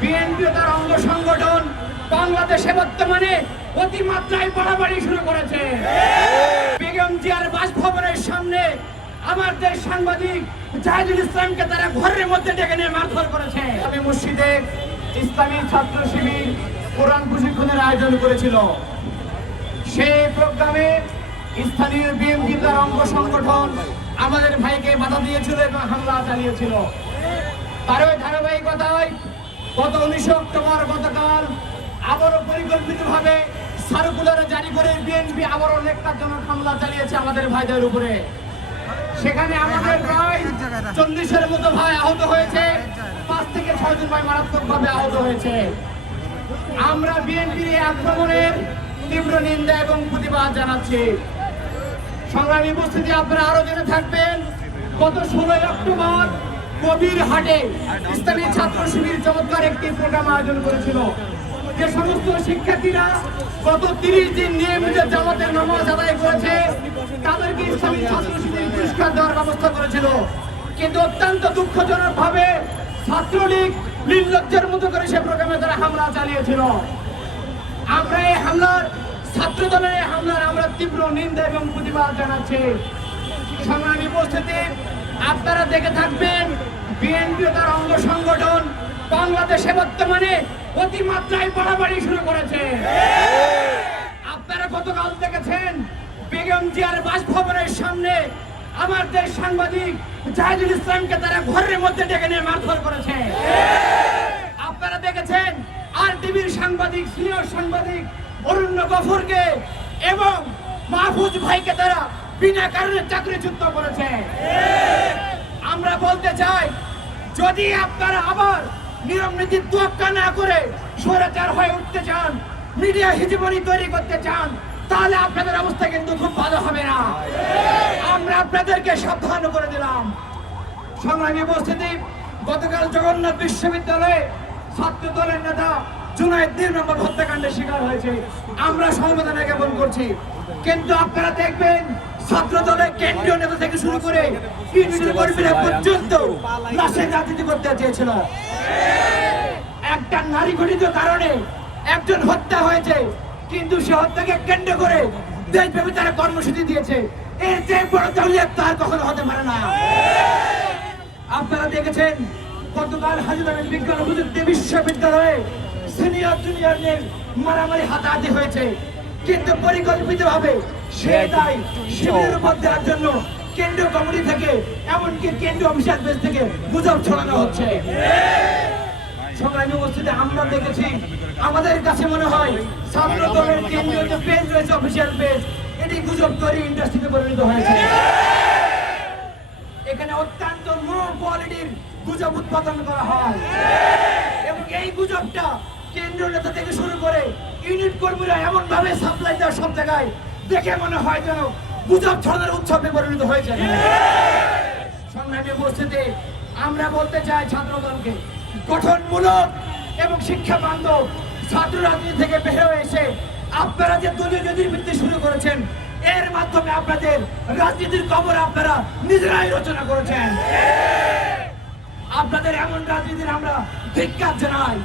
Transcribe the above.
BNP তার অঙ্গ সংগঠন বাংলাদেশে বর্তমানে অতিমাত্রায় বাড়াবাড়ি শুরু করেছে। বেগম জিয়ার বাসভবনের সামনে আমাদের সাংবাদিক জাহিদুল ইসলামকে তারা ঘরের মধ্যে ডেকে নিয়ে মারধর করেছে। আমি মসজিদে ইসলামী ছাত্র শিবির কোরআন প্রশিক্ষণের আয়োজন করেছিল। সেই প্রোগ্রামে স্থানীয় বিএনপি তার অঙ্গ সংগঠন আমাদের ভাইকে বাধা দিয়েছিল এবং হামলা চালিয়েছিল। তার ওই ধারাবাহিকতায় গত উনিশে অক্টোবর গতকাল আবারও পরিকল্পিতভাবে সার্কুলার জারি করে বিএনপি আবারও লেখতাজনক হামলা চালিয়েছে আমাদের ভাইদের উপরে। সেখানে আমাদের প্রায় চল্লিশের মতো ভাই আহত হয়েছে পাঁচ থেকে ছয় জন ভাই মারাত্মকভাবে আহত হয়েছে। আমরা বিএনপির এই আক্রমণের তীব্র নিন্দা এবং প্রতিবাদ জানাচ্ছি। সংগ্রামী উপস্থিতি আপনারা আরও জেনে থাকবেন গত ষোলোই অক্টোবর কবির হাটে স্থানীয় ছাত্র শিবির চমৎকার একটি প্রোগ্রাম আয়োজন করেছিল। যে সমস্ত শিক্ষার্থীরা গত তিরিশ দিন নিয়মিত জামাতের নামাজ আদায় করেছে, তাদেরকে ইসলামী ছাত্র শিবির পুরস্কার দেওয়ার ব্যবস্থা করেছিল। কিন্তু অত্যন্ত দুঃখজনক ভাবে ছাত্রলীগ নির্লজ্জের মতো করে সে প্রোগ্রামে তারা হামলা চালিয়েছিল। আমরা এই হামলার ছাত্র দলের এই হামলার আমরা তীব্র নিন্দা এবং প্রতিবাদ জানাচ্ছি। সংগ্রামী উপস্থিতি, আপনারা দেখে থাকবেন বিএনপি তার অঙ্গ সংগঠন বাংলাদেশে বর্তমানে অতিমাত্রায় বাড়াবাড়ি শুরু করেছে। আপনারা গতকাল দেখেছেন বেগম জিয়ার বাসভবনের সামনে আমাদের সাংবাদিক জাহিদুল ইসলামকে তারা ঘরের মধ্যে ডেকে নিয়ে মারধর করেছে। আপনারা দেখেছেন আর টিভির সাংবাদিক, সিনিয়র সাংবাদিক অরুণ্য গফরকে এবং মাহফুজ ভাইকে তারা বিনা কারণে চাকরিচ্যুত করেছে। আমরা বলতে চাই যদি আপনারা আবার নিয়ম নীতি তোয়াক্কা না করে স্বৈরাচার হয়ে উঠতে চান, মিডিয়া হিজিবনি তৈরি করতে চান, তাহলে আপনাদের অবস্থা কিন্তু খুব ভালো হবে না। আমরা আপনাদেরকে সাবধান করে দিলাম। সংগ্রামী উপস্থিতি, গতকাল জগন্নাথ বিশ্ববিদ্যালয়ে ছাত্র দলের নেতা জুনায়দ নির্মম হত্যাকাণ্ডের শিকার হয়েছে। আমরা সমবেদনা জ্ঞাপন করছি। কিন্তু আপনারা দেখবেন ছাত্র দলের কেন্দ্রীয় নেতা থেকে শুরু করে ইউনিয়ন কর্মীরা পর্যন্ত লাশের রাজনীতি করতে চেয়েছিল। একটা নারী ঘটিত কারণে একজন হত্যা হয়েছে, কিন্তু সে হত্যাকে কেন্দ্র করে দেশব্যাপী তারা কর্মসূচি দিয়েছে। এর চেয়ে বড় দলিয়াত তার কখনো হতে পারে না। আপনারা দেখেছেন, গতকাল হাজির বিজ্ঞান প্রযুক্তি বিশ্ববিদ্যালয়ে সিনিয়র জুনিয়রদের মারামারি হাতাহাতি হয়েছে। কিন্তু পরিকল্পিত ভাবে সে দায় শিবিরের উপর দেওয়ার জন্য কেন্দ্রীয় কমিটি থেকে এমনকি কেন্দ্রীয় অফিসার বেস থেকে গুজব ছড়ানো হচ্ছে। সংগ্রামী উপস্থিতি আমরা দেখেছি। আমাদের কাছে মনে হয় ছাত্র দলের কেন্দ্রীয় যে পেজ রয়েছে অফিসিয়াল পেজ এটি গুজব তৈরি ইন্ডাস্ট্রিতে পরিণত হয়েছে। এখানে অত্যন্ত লো কোয়ালিটির গুজব উৎপাদন করা হয়। এবং এই গুজবটা কেন্দ্রীয় নেতা থেকে শুরু করে ইউনিট কর্মীরা এমন ভাবে সাপ্লাই দেওয়া সব জায়গায় দেখে মনে হয় যেন গুজব ছড়ানোর উৎসবে পরিণত হয়েছে। সংগ্রামী উপস্থিতি আমরা বলতে চাই ছাত্র দলকে গঠনমূলক এবং শিক্ষা বান্ধব ছাত্র রাজনীতি থেকে বের হয়ে এসে আপনারা যে দলীয় নীতিবৃত্তি শুরু করেছেন এর মাধ্যমে আপনাদের রাজনীতির কবর আপনারা নিজেরাই রচনা করেছেন। আপনাদের এমন রাজনীতির আমরা ধিক্কার জানাই।